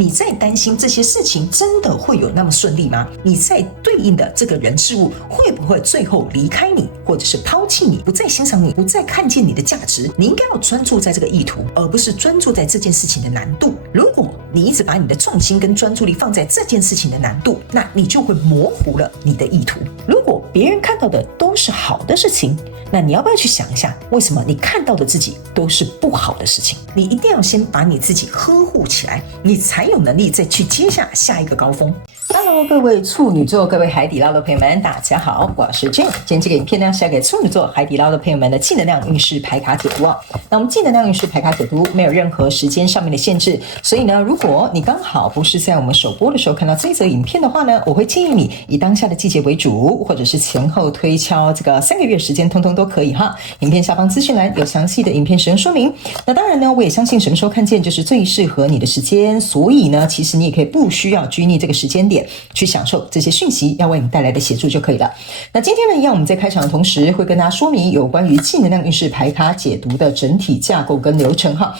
你在擔心這些事情真的會有那麼順利嗎？你在對應的這個人事物會不會最後離開你，或者是拋棄你，不再欣賞你，不再看見你的價值？你應該要專注在這個意圖，而不是專注在這件事情的難度。如果你一直把你的重心跟專注力放在這件事情的難度，那你就會模糊了你的意圖。如果別人看到的都是好的事情，那你要不要去想一下，為什麼你看到的自己都是不好的事情？你一定要先把你自己呵護起來，你才有能力再去接下一個高峰。Hello， 各位處女座、各位海底撈的朋友們，大家好，我是 Jane。今天這個影片呢，是要給處女座、海底撈的朋友們的正能量運勢牌卡解讀啊。那我們正能量運勢牌卡解讀沒有任何時間上面的限制，所以呢，如果你剛好不是在我們首播的時候看到這一則影片的話呢，我會建議你以當下的季節為主，或者是前後推敲這個3個月時間，通通都可以哈。影片下方資訊欄有詳細的影片使用說明。那當然呢，我也相信什麼時候看見就是最適合你的時間，所以呢，其實你也可以不需要拘泥這個時間點，去享受這些訊息要為你帶來的協助就可以了。那今天呢，一樣我們在開場的同時會跟大家說明有關於正能量運勢牌卡解讀的整體架構跟流程哈。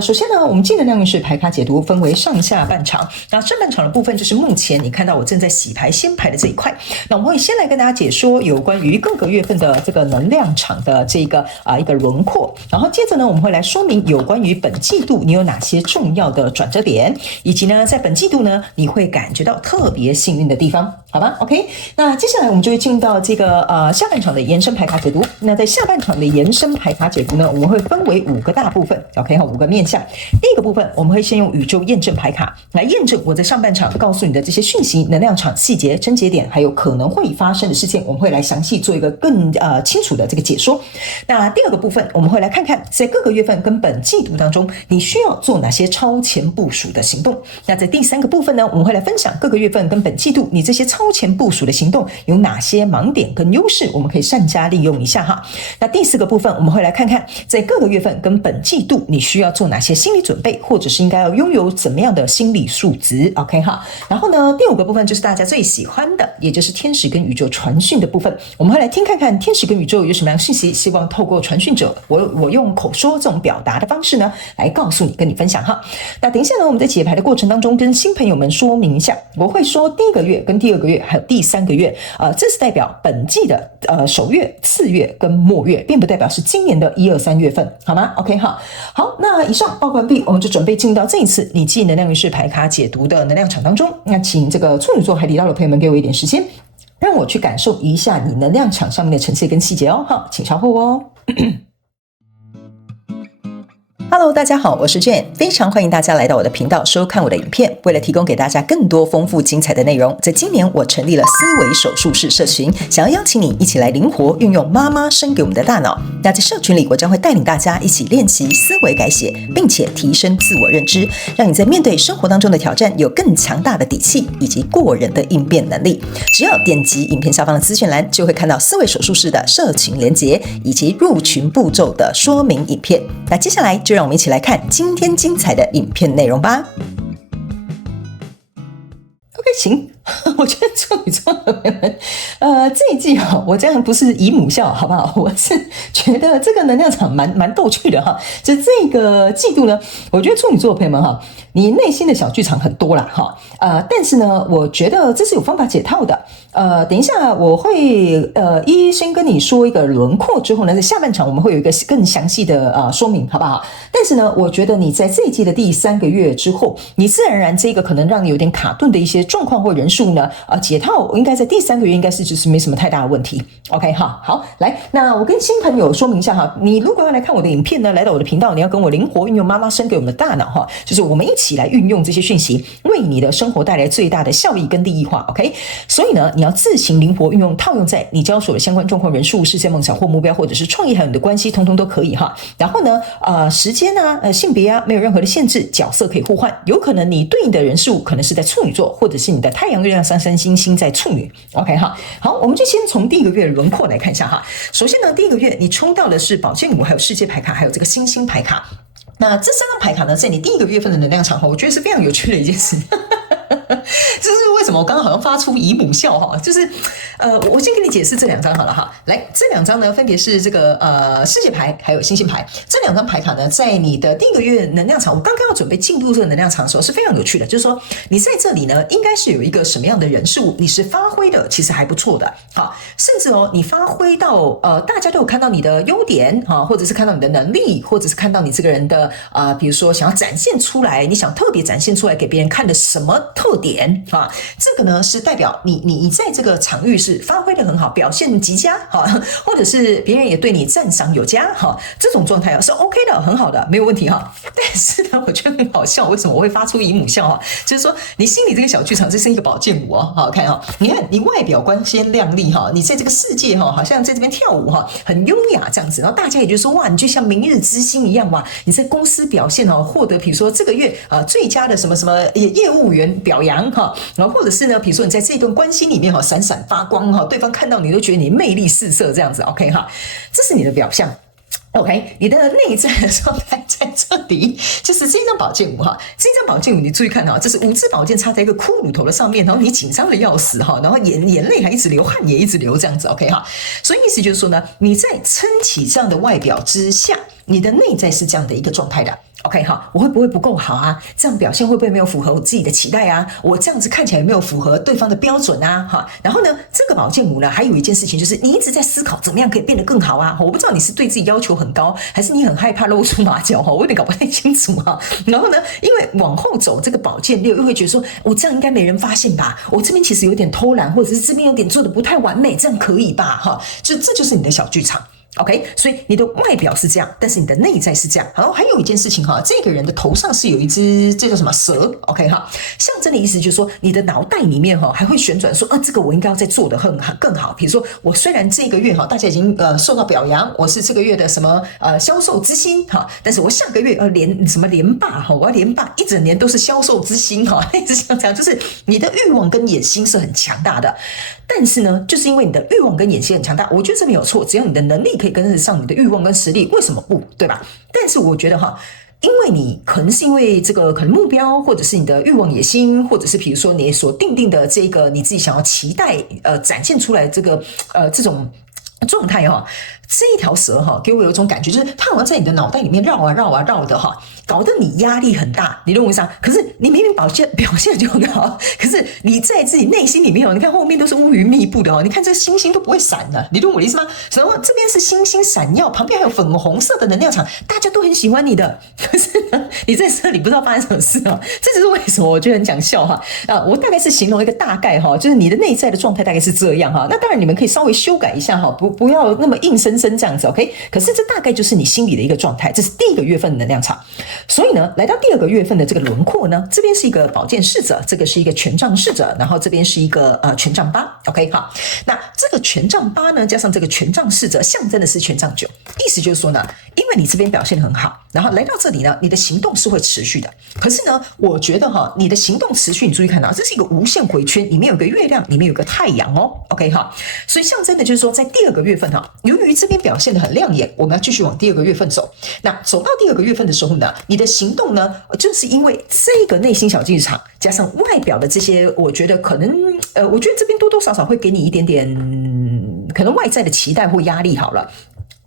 首先呢，我們正能量運勢牌卡解讀分為上下半場。那上半場的部分就是目前你看到我正在洗牌掀牌的這一塊。那我們會先來跟大家解說有關於各個月份的這個能量場的這個一個輪廓，然後接着呢，我們會來說明有關於本季度你有哪些重要的轉折點，以及呢，在本季度呢，你會感覺到特別幸運的地方，好吧 ？OK， 那接下來我們就會進入到這個下半場的延伸牌卡解讀。那在下半场的延伸牌卡解讀呢，我們會分為5個大部分 ，OK 哈，5個面向。第一個部分，我們會先用宇宙驗證牌卡來驗證我在上半場告訴你的這些訊息、能量場細節、症結點，還有可能會發生的事件，我們會來詳細做一個更清楚的這個解說。那第二個部分，我們會來看看在各個月份跟本季度當中，你需要做哪些超前部署的行動。那在第3個部分呢，我們會來分享各個月份跟本季度你這些超前部署的行動有哪些盲點跟優勢，我們可以善加利用一下哈。那第4個部分，我們會來看看在各個月份跟本季度你需要做哪些心理準備，或者是應該要擁有怎麼樣的心理素質 ，OK 哈。然後呢，第5個部分就是大家最喜歡的，也就是天使跟宇宙傳訊的部分，我們會來聽看看天使跟宇宙有什麼樣的訊息，希望透過傳訊者，我用口說這種表達的方式呢，來告訴你跟你分享哈。那等一下呢，我們在解牌的過程當中跟新朋友們說明一下，我會說第1個月跟第2個月還有第3個月，這是代表本季的首月、次月跟末月，並不代表是今年的1、2、3月份，好嗎 ？OK 哈。好，那以上報告完畢，我們就準備進入到這一次你正能量運勢牌卡解讀的能量場當中。那請這個處女座海底撈的朋友們給我一點時間，讓我去感受一下你能量場上面的呈現跟細節哦。好，請稍後哦。Hello， 大家好，我是 Jane， 非常歡迎大家來到我的頻道收看我的影片。為了提供給大家更多豐富精彩的內容，在今年我成立了思維手術室社群，想要邀請你一起來靈活運用媽媽生給我們的大腦。那在社群裡，我將會帶領大家一起練習思維改寫，並且提升自我認知，讓你在面對生活當中的挑戰有更強大的底氣以及過人的應變能力。只要點擊影片下方的資訊欄，就會看到思維手術室的社群連結以及入群步驟的說明影片。那接下來就讓我們一起來看今天精彩的影片內容吧。OK， 行。我覺得處女座的朋友們，這一季我這樣不是以母校，好不好？我是覺得這個能量場蠻逗趣的哈。就這個季度呢，我覺得處女座的朋友們哈，你內心的小劇場很多啦哈。但是呢，我覺得這是有方法解套的。等一下我會一一先跟你說一個輪廓之後呢，在下半場我們會有一個更詳細的說明，好不好？但是呢，我覺得你在這一季的第3個月之後，你自然而然這個可能讓你有點卡頓的一些狀況或人數呢，解套應該在第3個月應該是就是沒什麼太大的問題。OK 哈，好，來，那我跟新朋友說明一下哈，你如果要來看我的影片呢，來到我的頻道，你要跟我靈活運用媽媽生給我們的大腦哈，就是我們一起來運用這些訊息，為你的生活帶來最大的效益跟利益化。OK， 所以呢，你要自行靈活運用，套用在你交手的相關狀況、人數、事件、夢想或目標，或者是創業還有你的關係，通通都可以哈。然後呢，時間啊、性別啊，沒有任何的限制，角色可以互換，有可能你對應的人事物可能是在處女座，或者是你的太陽、月亮、上升星星在處女。OK 哈，好，我們就先從第1個月的輪廓來看一下哈。首先呢，第1個月你抽到的是寶劍五，還有世界牌卡，還有這個星星牌卡。那這3張牌卡呢，在你第1個月份的能量場，我覺得是非常有趣的一件事。就是為什麼我剛剛好像發出姨母笑哈，就是我先給你解釋這兩張好了哈。來，這兩張呢分別是這個世界牌還有星星牌，這兩張牌卡呢在你的第一個月能量場，我剛剛要準備進入這個能量場的時候是非常有趣的，就是說你在這裡呢應該是有一個什麼樣的人事物，你是發揮的其實還不錯的，好，甚至你發揮到大家都有看到你的優點哈，或者是看到你的能力，或者是看到你這個人的比如說想要展現出來，你想特別展現出來給別人看的什麼特點啊？這個呢是代表你在這個場域是發揮得很好，表現極佳哈，或者是別人也對你讚賞有加哈，這種狀態是 OK 的，很好的，沒有問題哈。但是呢，我覺得很好笑，為什麼我會發出姨母笑哈？就是說你心裡這個小劇場，這是一個寶劍舞哦，好看哈，你看你外表光鮮亮麗哈，你在這個世界哈，好像在這邊跳舞哈，很優雅這樣子，然後大家也就說哇，你就像明日之星一樣哇，你在公司表現哦，獲得比如說這個月最佳的什麼什麼業務員表揚哈，然後或者是呢，比如說你在這段關係裡面哈，閃閃發光哈，對方看到你都覺得你魅力四射這樣子 ，OK 哈，這是你的表象。OK， 你的內在的狀態在這裡，就是這張寶劍五哈，這張寶劍五你注意看哈，這是5支寶劍插在一個骷髏頭的上面，然後你緊張的要死哈，然後眼淚還一直流，汗也一直流這樣子 ，OK 哈，所以意思就是說呢，你在撐起這樣的外表之下，你的內在是這樣的一個狀態的。OK 好，我會不會不夠好啊？這樣表現會不會沒有符合我自己的期待啊？我這樣子看起來有沒有符合對方的標準啊？哈，然後呢，這個寶劍五呢，還有一件事情就是你一直在思考怎麼樣可以變得更好啊？我不知道你是對自己要求很高，還是你很害怕露出馬腳哈？我有點搞不太清楚哈。然後呢，因為往後走這個寶劍六又會覺得說，我這樣應該沒人發現吧？我這邊其實有點偷懶，或者是這邊有點做得不太完美，這樣可以吧？哈，這就是你的小劇場。OK， 所以你的外表是這樣，但是你的內在是這樣。然後還有一件事情哈，這個人的頭上是有一隻，這叫什麼蛇 ？OK 哈，象徵的意思就是說，你的腦袋裡面哈還會旋轉說，這個我應該要再做得更好。比如說，我雖然這個月哈大家已經受到表揚，我是這個月的什麼銷售之星哈，但是我下個月連霸哈，我要連霸一整年都是銷售之星哈，一直像這樣，就是你的慾望跟野心是很強大的。但是呢，就是因為你的慾望跟野心很強大，我覺得這沒有錯，只要你的能力可以跟得上你的慾望跟實力，為什麼不對吧？但是我覺得哈，因為你可能是因為這個可能目標，或者是你的慾望野心，或者是比如說你所定的這個你自己想要期待展現出來這個這種狀態哈，這一條蛇哈，給我有一種感覺，就是它好像在你的腦袋裡面繞啊繞啊繞的哈，搞得你壓力很大，你懂我意思嗎？可是你明明表現就很好，可是你在自己內心裡面哦，你看後面都是烏雲密布的哦，你看這個星星都不會閃的，你懂我的意思嗎？然後這邊是星星閃耀，旁邊還有粉紅色的能量場，大家都很喜歡你的，可是呢，你在這裡不知道發生什麼事啊，這就是為什麼我覺得很講笑哈。我大概是形容一個大概哈，就是你的內在的狀態大概是這樣哈。那當然你們可以稍微修改一下哈，不要那麼硬生生這樣子 OK。可是這大概就是你心裡的一個狀態，這是第一個月份的能量場。所以呢，來到第二個月份的這個輪廓呢，這邊是一個寶劍侍者，這個是一個權杖侍者，然後這邊是一個權杖八 OK 好。那這個權杖八呢，加上這個權杖侍者，象徵的是權杖九，意思就是說呢，因為你這邊表現得很好，然後來到這裡呢，你的行動是會持續的。可是呢，我覺得哈，你的行動持續，你注意看到，這是一個無限回圈，裡面有個月亮，裡面有個太陽哦 OK 好。所以象徵的就是說，在第二個月份哈，由於這邊表現得很亮眼，我們要繼續往第二個月份走。那走到第二個月份的時候呢，你的行動呢，就是因為這個內心小劇場加上外表的這些，我覺得可能我覺得這邊多多少少會給你一點點可能外在的期待或壓力好了。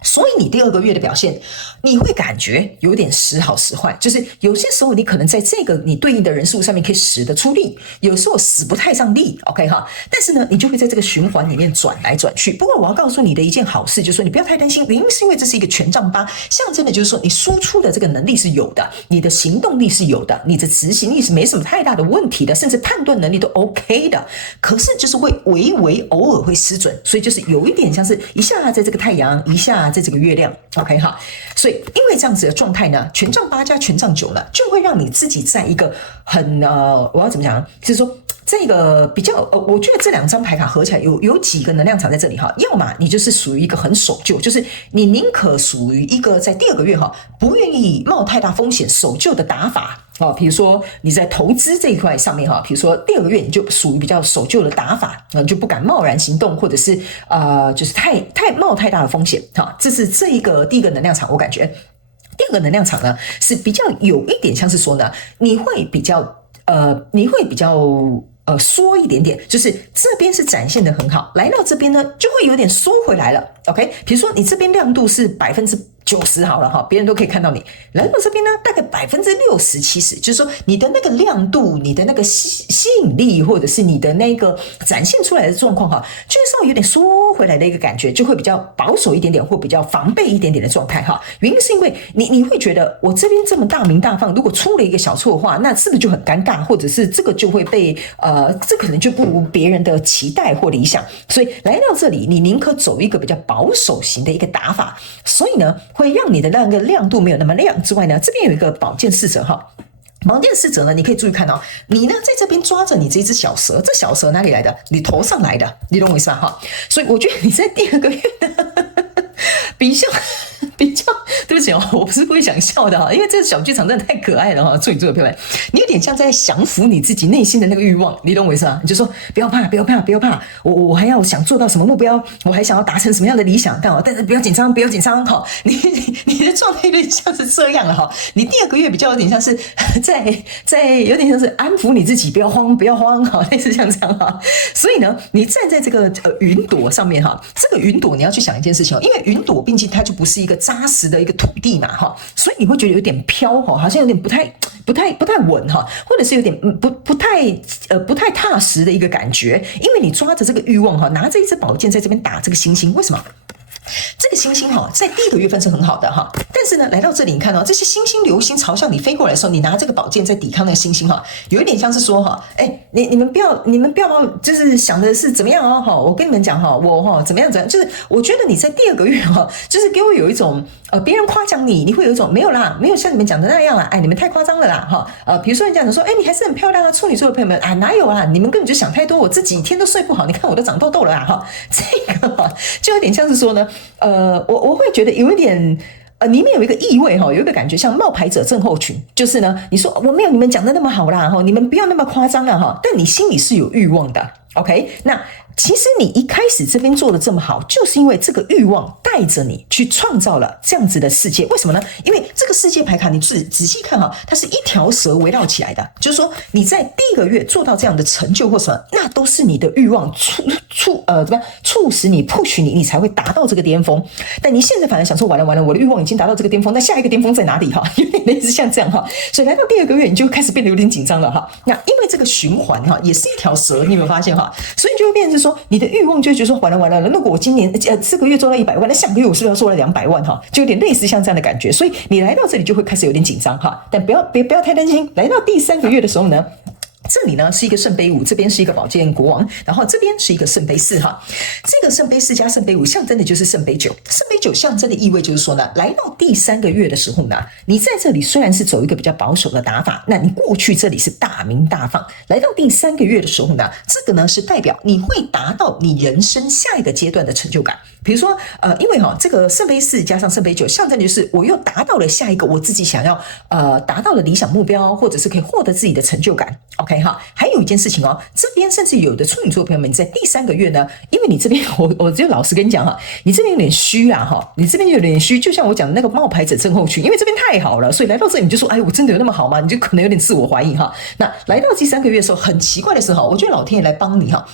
所以你第二個月的表現，你會感覺有點時好時壞，就是有些時候你可能在這個你對應的人事物上面可以使得出力，有時候使不太上力 OK 哈。但是呢，你就會在這個循環裡面轉來轉去。不過我要告訴你的一件好事，就是說你不要太擔心，原因是因為這是一個權杖八，象徵的就是說你輸出的這個能力是有的，你的行動力是有的，你的執行力是沒什麼太大的問題的，甚至判斷能力都 OK 的。可是就是會微偶爾會失準，所以就是有一點像是一下在這個太陽，一下在這個月亮 OK 哈。所以因為這樣子的狀態呢，權杖八加權杖九呢，就會讓你自己在一個很我要怎麼講呢，就是說這個比較我覺得這兩張牌卡合起來有幾個能量場在這裡哈。要麼你就是屬於一個很守舊，就是你寧可屬於一個在第二個月哈不願意冒太大風險守舊的打法。比如說你在投資這一塊上面哈，比如說第二個月你就屬於比較守舊的打法，就不敢貿然行動，或者是就是太冒太大的風險哈。這是這一個第一個能量場，我感覺第二個能量場呢是比較有一點像是說呢，你會比較你會比較縮一點點，就是這邊是展現得很好，來到這邊呢就會有點縮回來了。OK， 比如說你這邊亮度是90%好了哈，別人都可以看到你。來到這邊呢，大概60%-70%，就是說你的那個亮度、你的那個吸引力，或者是你的那個展現出來的狀況哈，就會稍微有點縮回來的一個感覺，就會比較保守一點點，或比較防備一點點的狀態哈。原因是因為你會覺得我這邊這麼大鳴大放，如果出了一個小錯的話，那是不是就很尷尬，或者是這個就會被這可能就不如別人的期待或理想，所以來到這裡，你寧可走一個比較保守型的一個打法，所以呢，會讓你的那個亮度沒有那麼亮之外呢，這邊有一個寶劍侍者哈。寶劍侍者呢，你可以注意看哦，你呢在這邊抓着你這隻小蛇，這小蛇哪裡來的？你頭上來的，你懂我意思吧？哈，所以我覺得你在第2個月呢，比較，對不起哦，我不是故意想笑的哈，因為這個小劇場真的太可愛了哈，處女座的朋友們，你有點像在降服你自己內心的那個慾望，你懂我意思吧？你就說不要怕，我還要想做到什麼目標，我還想要達成什麼樣的理想，但是不要緊張哈，你的狀態有點像是這樣了哈，你第2個月比較有點像是在有點像是安撫你自己，不要慌哈，類似像這樣哈，所以呢，你站在這個雲朵上面哈，這個雲朵你要去想一件事情哦，因為雲朵畢竟它就不是一個扎實的一個土地嘛哈，所以你会覺得有點飄哈，好像有點不太穩哈，或者是有點不太踏實的一個感覺，因為你抓着這個慾望哈，拿着一支寶劍在這邊打這個星星，為什麼？這個星星哈，在第1個月份是很好的哈，但是呢，來到這裡你看到這些星星流星朝向你飛過來的時候，你拿這個寶劍在抵抗那個星星哈，有一點像是說哈，你們不要就是想的是怎麼樣哦哈，我跟你們講哈，我哈怎麼樣，就是我覺得你在第2個月哈，就是給我有一種別人誇獎你會有一種沒有像你們講的那樣啦，你們太誇張了啦哈，比如說人家講說你還是很漂亮啊，處女座的朋友們啊，哪有啊，你們根本就想太多，我這幾天都睡不好，你看我都長痘痘了啊哈，這個就有點像是說呢。我會覺得有一點，裡面有一個意味哈，有一個感覺像冒牌者症候群，就是呢，你說我沒有你們講的那麼好啦哈，你們不要那麼誇張啦哈，但你心裡是有慾望的 ，OK？ 那其實你一開始這邊做的這麼好，就是因為這個慾望帶着你去創造了這樣子的世界。為什麼呢？因為這個世界牌卡你仔細看哈，它是一條蛇圍繞起來的，就是說你在第1個月做到這樣的成就或什麼，那都是你的慾望促使你 push 你才會達到這個巔峰。但你現在反而想說完了，我的慾望已經達到這個巔峰，那下一個巔峰在哪裡哈？有點類似像這樣哈，所以來到第2個月你就開始變得有點緊張了哈。那因為這個循環哈也是一條蛇，你有沒有發現哈？所以就會變成是說你的慾望就會覺得說完了，如果我今年4個月做到100萬，那下個月我是不是要做到200萬哈？就有點類似像這樣的感覺。所以你來到這裡就會開始有點緊張哈，但不要太擔心。來到第3個月的時候呢，這裡呢是一個聖杯5，這邊是一個寶劍國王，然後這邊是一個聖杯4哈。這個聖杯4加聖杯5象徵的就是聖杯9，聖杯9象徵的意味就是說呢，來到第3個月的時候呢，你在這裡雖然是走一個比較保守的打法，那你過去這裡是大鳴大放，來到第3個月的時候呢，這個呢是代表你會達到你人生下一個階段的成就感。比如說因為這個聖杯4加上聖杯9象徵的就是我又達到了下一個我自己想要達到的理想目標，或者是可以獲得自己的成就感。OK 哈，還有一件事情哦，這邊甚至有的處女座朋友們在第3個月呢，因為你這邊我就老實跟你講哈，你這邊有點虛啊哈，你這邊有點虛，就像我講的那個冒牌者症候群，因為這邊太好了，所以來到這裡你就說我真的有那麼好嗎？你就可能有點自我懷疑哈。那來到第3個月的時候，很奇怪的是哈，我覺得老天爺來幫你哈，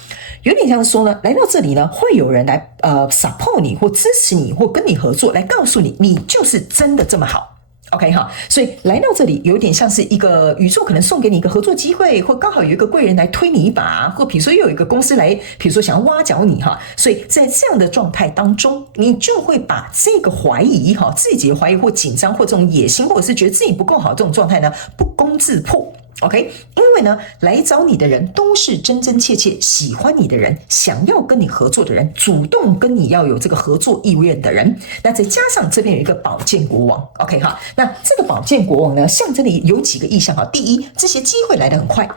有點像是說呢，來到這裡呢，會有人來support 你或支持你或跟你合作，來告訴你你就是真的這麼好。OK 哈，所以來到這裡有點像是一個宇宙可能送給你一個合作機會，或剛好有一個貴人來推你一把，或比如說又有一個公司來，比如說想要挖角你哈，所以在這樣的狀態當中，你就會把這個懷疑哈，自己的懷疑或緊張或這種野心，或者是覺得自己不夠好這種狀態呢，不攻自破。OK，因為呢，來找你的人都是真真切切喜歡你的人，想要跟你合作的人，主動跟你要有這個合作意願的人。那再加上這邊有一個寶劍國王 ，OK 哈，那這個寶劍國王呢，象徵裡有幾個意象哈。第一，這些機會來得很快。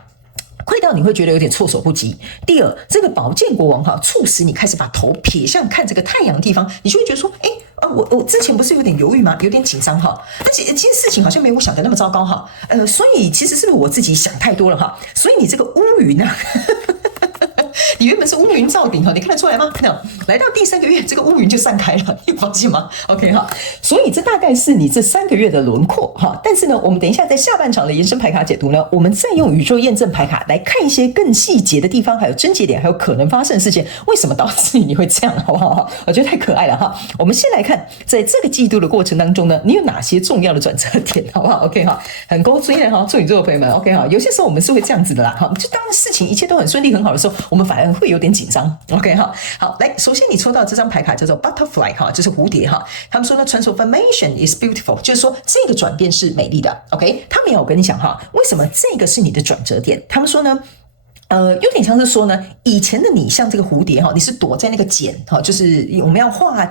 快到你會覺得有點措手不及。第二，這個寶劍國王哈，促使你開始把頭撇向看這個太陽的地方，你就會覺得說，我之前不是有點猶豫嗎？有點緊張哈，而且其實事情好像沒有我想的那麼糟糕哈，所以其實是不是我自己想太多了哈？所以你這個烏雲啊，你原本是烏雲罩頂哈，你看得出來嗎？來到第3個月，這個烏雲就散開了，你忘記嗎 ？OK 哈，所以這大概是你這3個月的輪廓哈。但是呢，我們等一下在下半場的延伸牌卡解讀呢，我們再用宇宙驗證牌卡來看一些更細節的地方，還有症結點，還有可能發生的事情，為什麼導致你會這樣，好不好？我覺得太可愛了哈。我們先來看，在這個季度的過程當中呢，你有哪些重要的轉折點，好不好 ？OK 哈，很勾追的哈，處女座的朋友們 ，OK 哈，有些時候我們是會這樣子的啦，哈，就當事情一切都很順利很好的時候，我們反而會有點緊張 ，OK 哈。好，來，首先你抽到這張牌卡叫做 Butterfly 哈，就是蝴蝶哈。他們說呢 ，Transformation is beautiful， 就是說這個轉變是美麗的 ，OK。他們要我跟你講哈，為什麼這個是你的轉折點？他們說呢。有點像是說呢，以前的你像這個蝴蝶哈，你是躲在那個繭哈，就是我們要化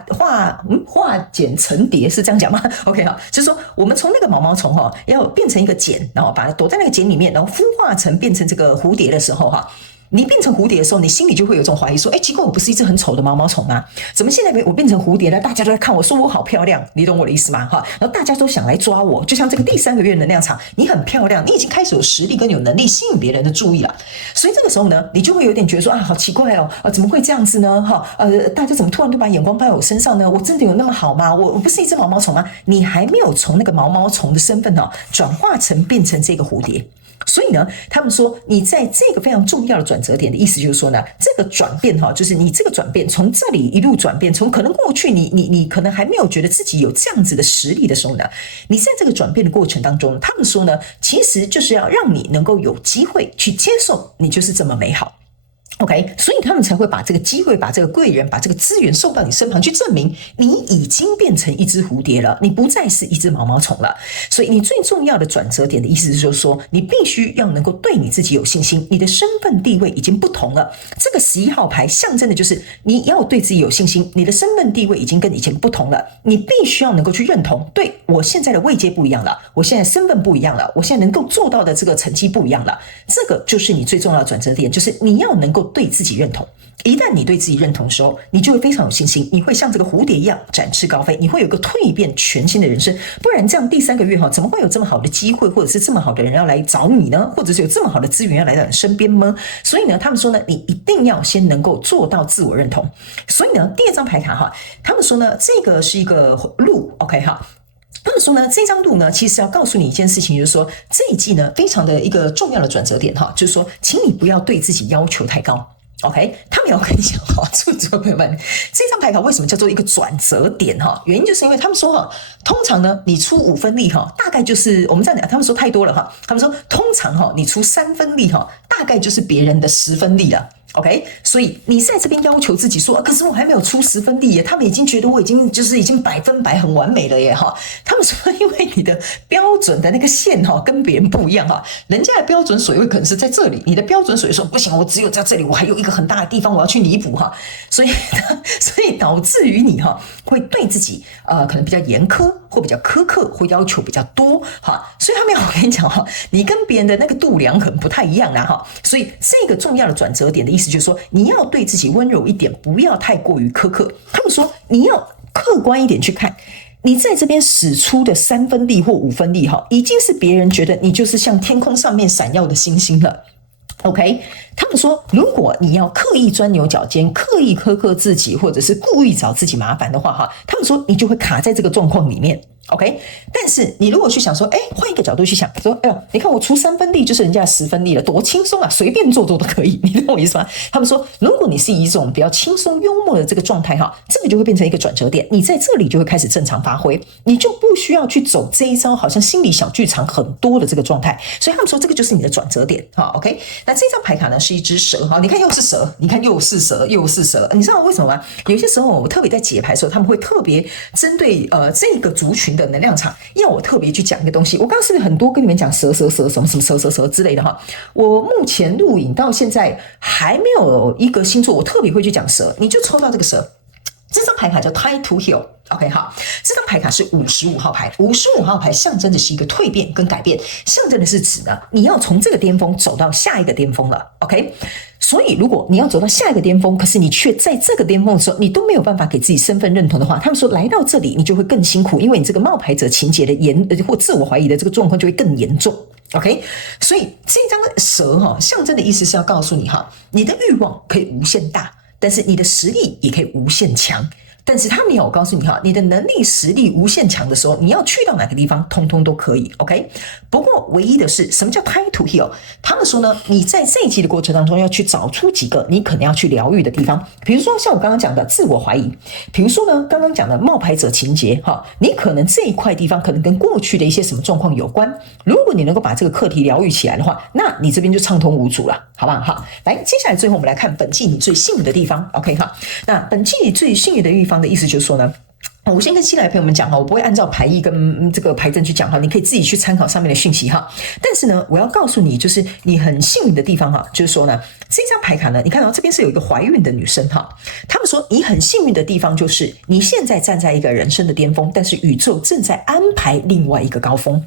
繭成蝶，是這樣講嗎 ？OK 哈，就是說我們從那個毛毛蟲哈，要變成一個繭，然後把它躲在那個繭裡面，然後孵化成變成這個蝴蝶的時候哈。你變成蝴蝶的時候，你心裡就會有一種懷疑，說：“哎，奇怪，我不是一隻很醜的毛毛蟲嗎？怎麼現在我變成蝴蝶了？大家都在看我，說我好漂亮，你懂我的意思嗎？哈，然後大家都想來抓我，就像這個第3個月能量場，你很漂亮，你已經開始有實力跟有能力吸引別人的注意了。所以這個時候呢，你就會有點覺得說啊，好奇怪哦，怎麼會這樣子呢？哈，大家怎麼突然就把眼光放在我身上呢？我真的有那麼好嗎？我不是一隻毛毛蟲嗎？你還沒有從那個毛毛蟲的身份哦，轉化成變成這個蝴蝶。”所以呢，他們說你在這個非常重要的轉折點的意思就是說呢，這個轉變哈，就是你這個轉變從這裡一路轉變，從可能過去你可能還沒有覺得自己有這樣子的實力的時候呢，你在這個轉變的過程當中，他們說呢，其實就是要讓你能夠有機會去接受你就是這麼美好。OK， 所以他們才會把這個機會、把這個貴人、把這個資源送到你身旁，去證明你已經變成一隻蝴蝶了，你不再是一隻毛毛蟲了。所以你最重要的轉折點的意思就是說，你必須要能夠對你自己有信心，你的身份地位已經不同了。這個11號牌象徵的就是你要對自己有信心，你的身份地位已經跟以前不同了，你必須要能夠去認同，對，我現在的位階不一樣了，我現在身份不一樣了，我現在能夠做到的這個成績不一樣了。這個就是你最重要的轉折點，就是你要能夠對自己認同。一旦你對自己認同的時候，你就會非常有信心，你會像這個蝴蝶一樣展翅高飛，你會有一個蛻變全新的人生。不然這樣第3個月怎麼會有這麼好的機會，或者是這麼好的人要來找你呢？或者是有這麼好的資源要來到你身邊嗎？所以呢，他們說呢，你一定要先能夠做到自我認同。所以呢，第2張牌卡他們說呢，這個是一個路 ，OK 哈。他們說呢，這張路呢，其實要告訴你一件事情，就是說這一季呢，非常的一個重要的轉折點就是說，請你不要對自己要求太高。OK， 他們要跟你講處女座朋友們，這張牌卡為什麼叫做一個轉折點原因就是因為他們說通常呢，你出5分力大概就是我們這樣講，他們說太多了他們說通常你出3分力大概就是別人的10分力了。OK， 所以你在這邊要求自己說，可是我還沒有出10分力耶，他們已經覺得我已經100%很完美了耶他們說，因為你的標準的那個線跟別人不一樣人家的標準水位可能是在這裡，你的標準水位說不行，我只有在這裡，我還有一個很大的地方我要去彌補所以導致於你會對自己可能比較嚴苛，或比較苛刻，或要求比較多所以他們要跟你講你跟別人的那個度量可能不太一樣啦所以這個重要的轉折點的意思就是說，你要對自己溫柔一點，不要太過於苛刻。他們說你要客觀一點去看，你在這邊使出的3分力或5分力已經是別人覺得你就是像天空上面閃耀的星星了。OK， 他們說，如果你要刻意鑽牛角尖、刻意苛刻自己，或者是故意找自己麻煩的話他們說你就會卡在這個狀況裡面。OK， 但是你如果去想說，換一個角度去想，說，哎呦，你看我出3分力就是人家10分力了，多輕鬆啊，隨便做都可以，你懂我意思嗎？他們說，如果你是以一種比較輕鬆幽默的這個狀態這個就會變成一個轉折點，你在這裡就會開始正常發揮，你就不需要去走這一招好像心理小劇場很多的這個狀態，所以他們說這個就是你的轉折點OK， 那這張牌卡呢是一隻蛇你看又是蛇，你看又是蛇，又是蛇，你知道為什麼嗎？有些時候我特別在解牌的時候，他們會特別針對這個族群的能量場，要我特別去講一個東西。我剛剛是不是很多跟你們講蛇什麼蛇之類的我目前錄影到現在還沒有一個星座我特別會去講蛇，你就抽到這個蛇。這張牌卡叫 Time to Heal。OK， 好，這張牌卡是55號牌，55號牌象徵的是一個蛻變跟改變，象徵的是指呢，你要從這個巔峰走到下一個巔峰了。OK， 所以如果你要走到下一個巔峰，可是你卻在這個巔峰的時候，你都沒有辦法給自己身份認同的話，他們說來到這裡你就會更辛苦，因為你這個冒牌者情節的或自我懷疑的這個狀況就會更嚴重。OK， 所以這張蛇象徵的意思是要告訴你你的慾望可以無限大，但是你的實力也可以無限強。但是他沒有告訴你你的能力實力無限強的時候，你要去到哪個地方，通通都可以。OK， 不過唯一的是什麼叫 time to heal？ 他們說呢，你在這一集的過程當中要去找出幾個你可能要去療癒的地方，比如說像我剛剛講的自我懷疑，比如說呢剛剛講的冒牌者情節你可能這一塊地方可能跟過去的一些什麼狀況有關。如果你能夠把這個課題療癒起來的話，那你這邊就暢通無阻了，好不好？好，來，接下來最後我們來看本季你最幸運的地方。OK 那本季你最幸運的地方的意思就是說呢，我先跟新來的朋友們講我不會按照牌意跟這個牌陣去講你可以自己去參考上面的訊息但是呢，我要告訴你，就是你很幸運的地方就是說呢，這張牌卡呢，你看到這邊是有一個懷孕的女生他們說你很幸運的地方就是你現在站在一個人生的巔峰，但是宇宙正在安排另外一個高峰。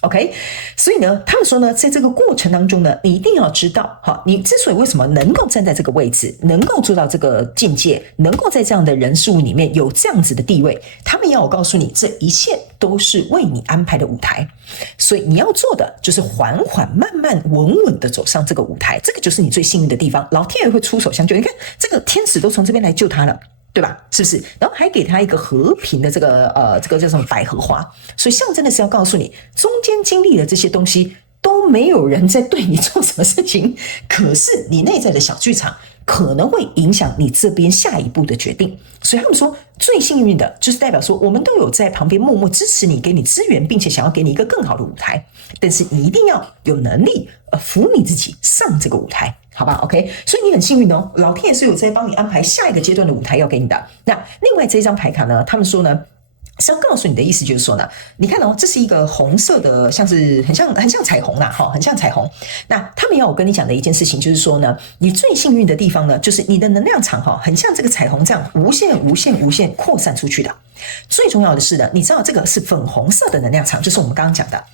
OK， 所以呢，他們說呢，在這個過程當中呢，你一定要知道，你之所以為什麼能夠站在這個位置，能夠做到這個境界，能夠在這樣的人事物裡面有這樣子的地位，他們要我告訴你，這一切都是為你安排的舞台。所以你要做的就是緩緩、慢慢、穩穩的走上這個舞台，這個就是你最幸運的地方。老天爺會出手相救，你看這個天使都從這邊來救他了。對吧？是不是？然後還給他一個和平的這個叫什麼百合花，所以象徵的是要告訴你，中間經歷的這些東西都沒有人在對你做什麼事情，可是你內在的小劇場可能會影響你這邊下一步的決定。所以他們說最幸運的就是代表說，我們都有在旁邊默默支持你，給你資源，並且想要給你一個更好的舞台，但是你一定要有能力扶你自己上這個舞台。好吧 ，OK， 所以你很幸運哦，老天爺是有在幫你安排下一個階段的舞台要給你的。那另外這張牌卡呢，他們說呢是要告訴你的意思就是說呢，你看這是一個紅色的，像是很像彩虹啦，很像彩虹。那他們要我跟你講的一件事情就是說呢，你最幸運的地方呢，就是你的能量場很像這個彩虹這樣無限擴散出去的。最重要的是呢，你知道這個是粉紅色的能量場，就是我們剛剛講的，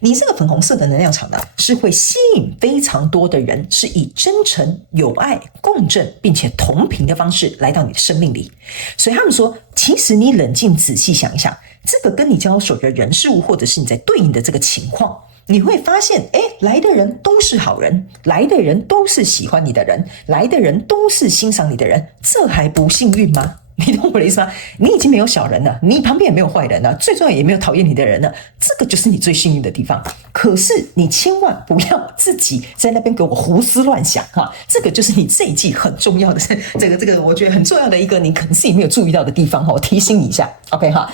你這個粉紅色的能量場呢，是會吸引非常多的人，是以真誠、有愛、共振並且同頻的方式來到你的生命裡。所以他們說，其實你冷靜仔細想一想，這個跟你交手的人事物，或者是你在對應的這個情況，你會發現，來的人都是好人，來的人都是喜歡你的人，來的人都是欣賞你的人，這還不幸運嗎？你懂我的意思嗎？你已經沒有小人了，你旁邊也沒有壞人了，最重要也沒有討厭你的人了，這個就是你最幸運的地方。可是你千萬不要自己在那邊給我胡思亂想這個就是你這一季很重要的這個我覺得很重要的一個你可能自己沒有注意到的地方我提醒你一下 OK 好，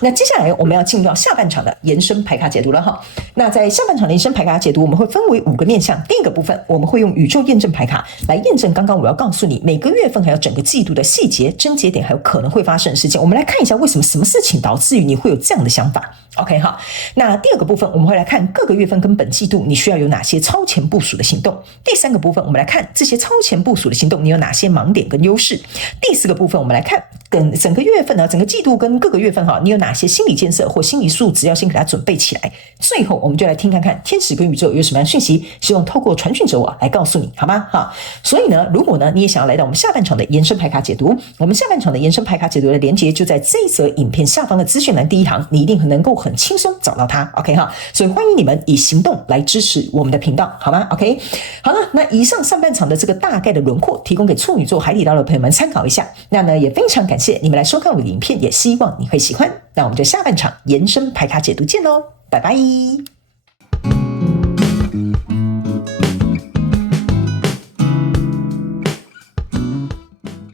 那接下來我們要進入到下半場的延伸牌卡解讀了那在下半場的延伸牌卡解讀，我們會分為5個面向。第一個部分我們會用宇宙驗證牌卡來驗證剛剛我要告訴你每個月份還有整個季度的細節症結點還有可能會發生的事情。我們來看一下為什麼什麼事情導致於你會有這樣的想法。 OK 那第二個部分我們會來看各個月份跟本季度你需要有哪些超前部署的行動。第三個部分我們來看這些超前部署的行動你有哪些盲點跟優勢。第四個部分我們來看跟整個月份呢，整個季度跟各個月份你有哪些心理建設或心理素質要先給它準備起來。最後我們就來聽看看天使跟宇宙有什麼樣的訊息，希望透过傳訊者我來告訴你，好嗎？所以呢，如果呢你也想要來到我們下半場的延伸牌卡解读，我们下半场的延伸牌卡解读的連結就在這一則影片下方的資訊欄第一行，你一定能夠很輕鬆找到它 OK 所以歡迎你們以行動來支持我們的頻道，好嗎 OK 好了，那以上半場的這個大概的輪廓提供給處女座海底撈的朋友們參考一下。那呢也非常感謝你們來收看我的影片，也希望你會喜歡。那我們就下半場延伸牌卡解讀見嘍，拜拜。